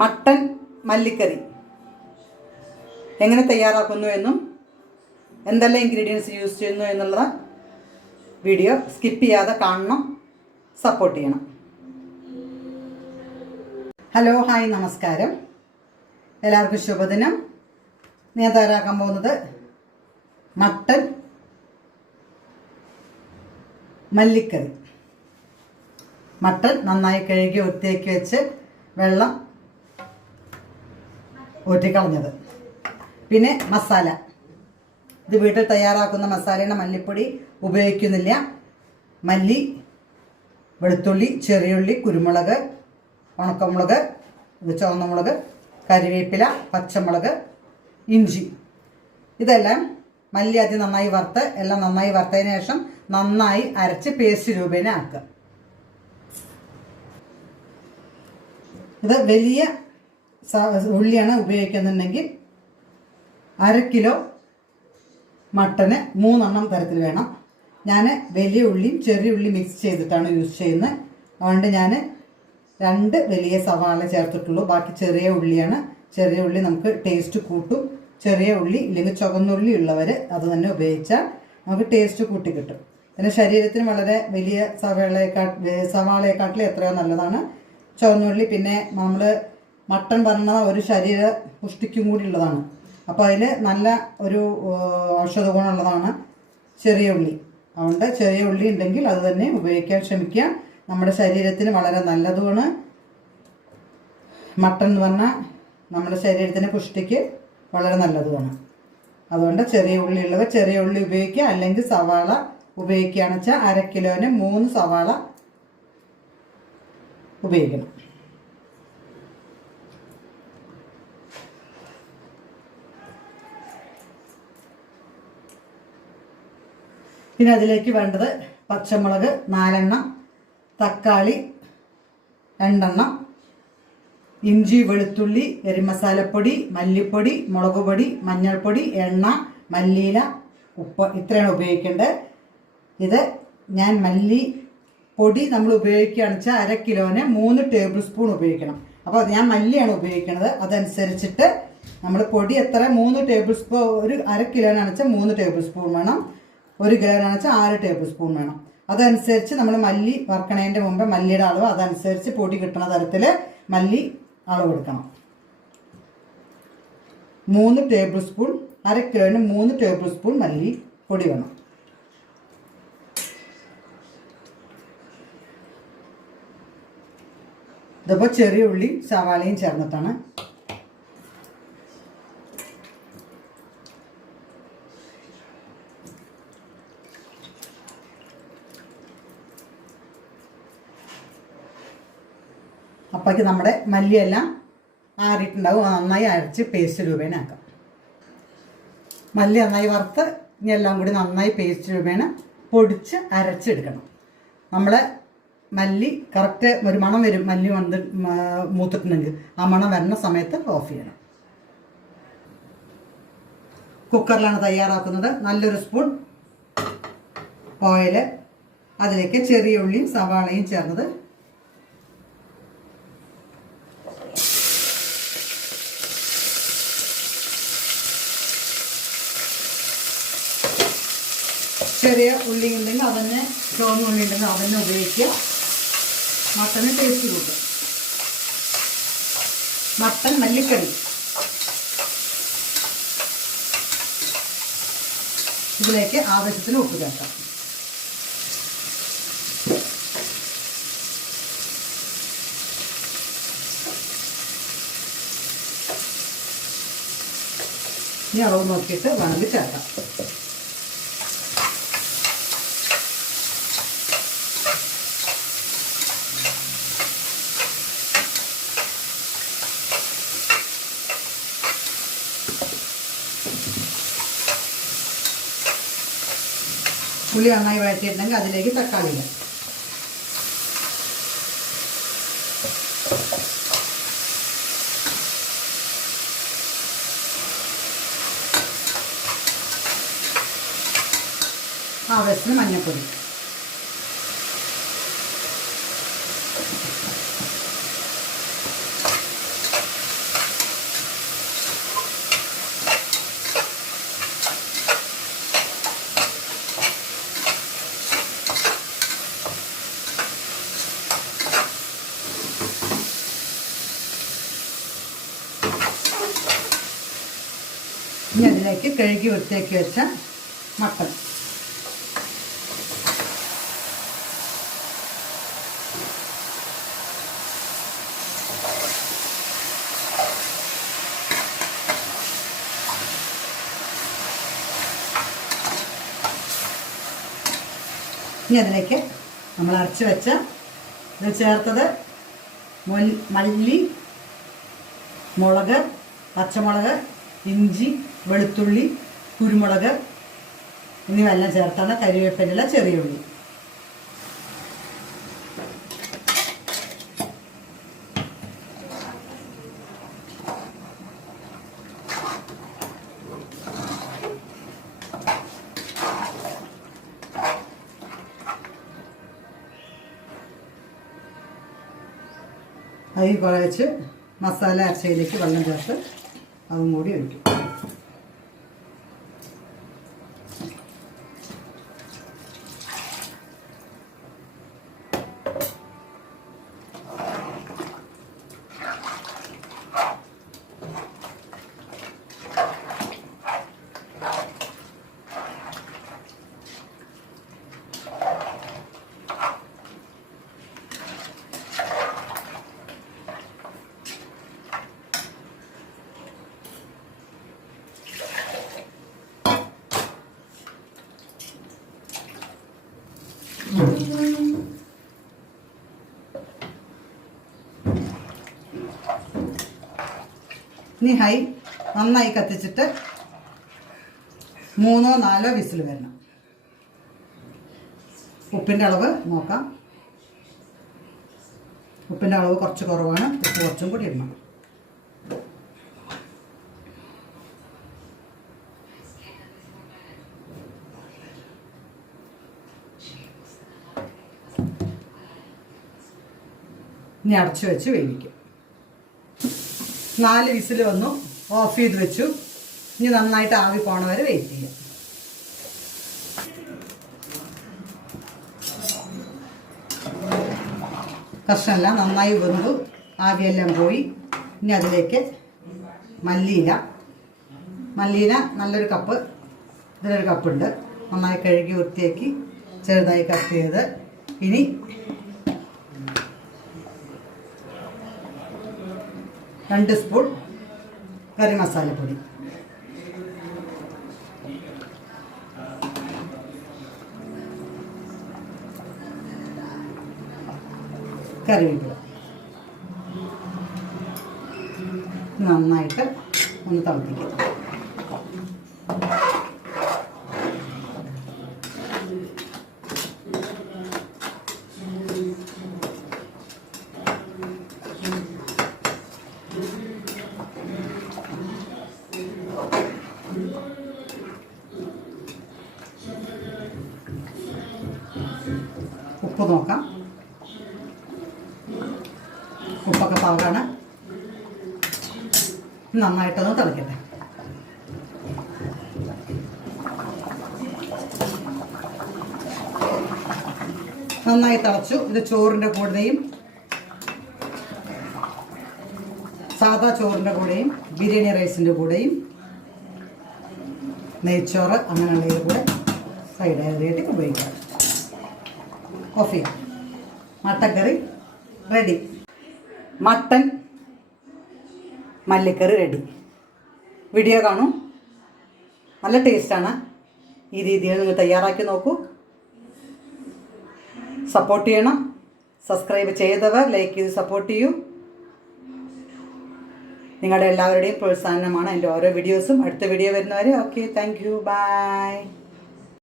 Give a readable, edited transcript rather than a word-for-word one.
Mutton മല്ലിക്കറി എങ്ങനെ തയ്യാറാക്കുന്നു എന്നും എന്തെല്ലാം ഇൻഗ്രീഡിയൻസ് യൂസ് ചെയ്യുന്നു എന്നുള്ള വീഡിയോ സ്കിപ്പ് ചെയ്യാതെ കാണണം, സപ്പോർട്ട് ചെയ്യണം. ഹലോ, ഹായ്, നമസ്കാരം. എല്ലാവർക്കും ശുഭദിനം. ഞാൻ തയ്യാറാക്കാൻ പോകുന്നത് മട്ടൻ മല്ലിക്കറി. മട്ടൻ നന്നായി കഴുകി വൃത്തിയാക്കി വെച്ച് വെള്ളം ഊറ്റിക്കളഞ്ഞത്. പിന്നെ മസാല, ഇത് വീട്ടിൽ തയ്യാറാക്കുന്ന മസാലയുടെ മല്ലിപ്പൊടി ഉപയോഗിക്കുന്നില്ല. മല്ലി, വെളുത്തുള്ളി, ചെറിയുള്ളി, കുരുമുളക്, ഉണക്കമുളക്, ചുവന്ന മുളക്, കരിവേപ്പില, പച്ചമുളക്, ഇഞ്ചി, ഇതെല്ലാം മല്ലി ആദ്യം നന്നായി വറുത്ത് എല്ലാം നന്നായി വറുത്തതിന് ശേഷം നന്നായി അരച്ച് പേസ്റ്റ് രൂപേണ ആക്കുക. ഇത് വലിയ ഉള്ളിയാണ് ഉപയോഗിക്കുന്നുണ്ടെങ്കിൽ 1/2 കിലോ മട്ടന് 3 എണ്ണം തരത്തിൽ വേണം. ഞാൻ വലിയ ഉള്ളിയും ചെറിയ ഉള്ളി മിക്സ് ചെയ്തിട്ടാണ് യൂസ് ചെയ്യുന്നത്. അതുകൊണ്ട് ഞാൻ 2 വലിയ സവാള ചേർത്തിട്ടുള്ളൂ. ബാക്കി ചെറിയ ഉള്ളിയാണ്. ചെറിയ ഉള്ളി നമുക്ക് ടേസ്റ്റ് കൂട്ടും. ചെറിയ ഉള്ളി ഇല്ലെങ്കിൽ ചുവന്നുള്ളി ഉള്ളവർ അത് തന്നെ ഉപയോഗിച്ചാൽ നമുക്ക് ടേസ്റ്റ് കൂട്ടി കിട്ടും. പിന്നെ ശരീരത്തിന് വളരെ വലിയ സവാളയെക്കാട്ടിലും എത്രയോ നല്ലതാണ് ചുവന്നുള്ളി. പിന്നെ നമ്മൾ മട്ടൺ പറഞ്ഞാൽ ഒരു ശരീര പുഷ്ടിക്കും കൂടി ഉള്ളതാണ്. അപ്പോൾ അതിൽ നല്ല ഒരു ഔഷധ ഗുണമുള്ളതാണ് ചെറിയ ഉള്ളി. അതുകൊണ്ട് ചെറിയ ഉള്ളി ഉണ്ടെങ്കിൽ അത് തന്നെ ഉപയോഗിക്കാൻ ശ്രമിക്കുക. നമ്മുടെ ശരീരത്തിന് വളരെ നല്ലതുമാണ്. മട്ടൺ എന്ന് പറഞ്ഞാൽ നമ്മുടെ ശരീരത്തിന് പുഷ്ടിക്ക് വളരെ നല്ലതുമാണ്. അതുകൊണ്ട് ചെറിയ ഉള്ളി ഉള്ളവർ ചെറിയ ഉള്ളി ഉപയോഗിക്കുക. അല്ലെങ്കിൽ സവാള ഉപയോഗിക്കുകയാണെന്ന് വെച്ചാൽ 1/2 കിലോന് 3 സവാള ഉപയോഗിക്കണം. പിന്നെ അതിലേക്ക് വേണ്ടത് പച്ചമുളക് 4 എണ്ണം, തക്കാളി 2 എണ്ണം, ഇഞ്ചി, വെളുത്തുള്ളി, എരിമസാലപ്പൊടി, മല്ലിപ്പൊടി, മുളക് പൊടി, മഞ്ഞൾപ്പൊടി, എണ്ണ, മല്ലിയില, ഉപ്പ്, ഇത്രയാണ് ഉപയോഗിക്കേണ്ടത്. ഇത് ഞാൻ മല്ലി പൊടി നമ്മൾ ഉപയോഗിക്കുകയാണെന്ന് വെച്ചാൽ 1/2 കിലോന് 3 ടേബിൾ സ്പൂൺ ഉപയോഗിക്കണം. അപ്പോൾ ഞാൻ മല്ലിയാണ് ഉപയോഗിക്കുന്നത്. അതനുസരിച്ചിട്ട് നമ്മൾ പൊടി എത്ര 3 ടേബിൾ സ്പൂൺ, ഒരു 1/2 കിലോനാണെന്ന് വെച്ചാൽ 3 ടേബിൾ സ്പൂൺ വേണം. 1 കിലോനാണെന്ന് വെച്ചാൽ 6 ടേബിൾ സ്പൂൺ വേണം. അതനുസരിച്ച് നമ്മൾ മല്ലി വറുക്കണതിൻ്റെ മുമ്പ് മല്ലിയുടെ അളവ് അതനുസരിച്ച് പൊടി കിട്ടുന്ന തരത്തിൽ മല്ലി അളവ് എടുക്കണം. 3 ടേബിൾ സ്പൂൺ, 1/2 കിലോന് 3 ടേബിൾ സ്പൂൺ മല്ലി പൊടി വേണം. ഇതിപ്പോൾ ചെറിയ ഉള്ളി സവാളയും ചേർന്നിട്ടാണ്. അപ്പോഴേക്ക് നമ്മുടെ മല്ലിയെല്ലാം ആറിയിട്ടുണ്ടാവും. നന്നായി അരച്ച് പേസ്റ്റ് രൂപേണ ആക്കാം. മല്ലി നന്നായി വറുത്ത് ഇനി എല്ലാം കൂടി നന്നായി പേസ്റ്റ് രൂപേണ പൊടിച്ച് അരച്ചെടുക്കണം. നമ്മൾ മല്ലി കറക്റ്റ് ഒരു മണം വരും. മല്ലി മൂത്തിട്ടുണ്ടെങ്കിൽ ആ മണം വരുന്ന സമയത്ത് ഓഫ് ചെയ്യണം. കുക്കറിലാണ് തയ്യാറാക്കുന്നത്. നല്ലൊരു സ്പൂൺ ഓയിൽ, അതിലേക്ക് ചെറിയ ഉള്ളിയും സവാളയും ചേർന്നത്, ചെറിയ ഉള്ളി ഉണ്ടെങ്കിൽ അതന്നെ, ചുവന്ന ഉള്ളി ഉണ്ടെങ്കിൽ അതന്നെ ഉപയോഗിക്കുക. മട്ടന് ടേസ്റ്റ് കൂട്ടും. മട്ടൻ മല്ലിക്കറി. ഇതിലേക്ക് ആവശ്യത്തിന് ഉപ്പ് ചേർക്കാം. ഇനി അളവ് നോക്കിയിട്ട് വേണമെങ്കിൽ ചേർക്കാം. ഉള്ളി നന്നായി വഴറ്റിയിട്ടുണ്ടെങ്കിൽ അതിലേക്ക് തക്കാളി ഇടാം. ആവശ്യത്തിന് മഞ്ഞൾപ്പൊടി, ഇനി അതിലേക്ക് കഴുകി വൃത്തിയാക്കി വെച്ച മട്ടൻ ഇനി അതിലേക്ക് നമ്മൾ അരച്ച് വെച്ച ഇത് ചേർത്തത് മല്ലി, മുളക്, പച്ചമുളക്, ഇഞ്ചി, വെളുത്തുള്ളി, കുരുമുളക് എന്നിവയെല്ലാം ചേർത്താണ്. കരിവേപ്പില, ചെറിയ ഉള്ളി. അതിൽ കുറച്ച് മസാല അരച്ചതിലേക്ക് വെള്ളം ചേർത്ത് അതും കൂടി ഒഴിക്കും. ഇനി ഹൈ നന്നായി കത്തിച്ചിട്ട് 3-4 വിസിൽ വരണം. ഉപ്പിൻ്റെ അളവ് നോക്കാം. ഉപ്പിൻ്റെ അളവ് കുറച്ച് കുറവാണ്. ഉപ്പ് കുറച്ചും കൂടി ഇടണം. ഇനി അടച്ചു വെച്ച് വേവിക്കും. 4 വിസിൽ വന്നു. ഓഫ് ചെയ്ത് വെച്ചു. ഇനി നന്നായിട്ട് ആവി പോണ വരെ വെയിറ്റ് ചെയ്യാം. കഷ്ണമെല്ലാം നന്നായി വെന്തു. ആവിയെല്ലാം പോയി. ഇനി അതിലേക്ക് മല്ലിയില നല്ലൊരു കപ്പ്, ഇതിലൊരു കപ്പുണ്ട്. നന്നായി കഴുകി വൃത്തിയാക്കി ചെറുതായി കട്ട് ചെയ്ത്. ഇനി രണ്ട് സ്പൂൺ കറി മസാലപ്പൊടി, കറിവേപ്പില നന്നായിട്ട് ഒന്ന് തിളപ്പിക്കുക. ഉപ്പ് നോക്കാം. ഉപ്പൊക്കെ പാകമാണ്. നന്നായിട്ടൊന്ന് തിളക്കട്ടെ. നന്നായി തിളച്ചു. ഇത് ചോറിൻ്റെ കൂടെയും സാദാ ചോറിൻ്റെ കൂടെയും ബിരിയാണി റൈസിൻ്റെ കൂടെയും നെയ്ച്ചോറ് അങ്ങനെയുള്ളതിൽ കൂടെ സൈഡ് ആയിട്ട് ഉപയോഗിക്കാം. ഓഫ് ചെയ്യാം. Mutton curry ready. മട്ടൻ മല്ലിക്കറി റെഡി. വീഡിയോ കാണൂ. നല്ല ടേസ്റ്റാണ്. ഈ രീതിയിൽ നിങ്ങൾ തയ്യാറാക്കി നോക്കൂ. സപ്പോർട്ട് ചെയ്യണം. സബ്സ്ക്രൈബ് ചെയ്തവർ ലൈക്ക് ചെയ്ത് സപ്പോർട്ട് ചെയ്യൂ. നിങ്ങളുടെ എല്ലാവരുടെയും പ്രോത്സാഹനമാണ് എൻ്റെ ഓരോ വീഡിയോസും. അടുത്ത വീഡിയോ വരുന്നവരെ ഓക്കെ, താങ്ക് യു, ബൈ.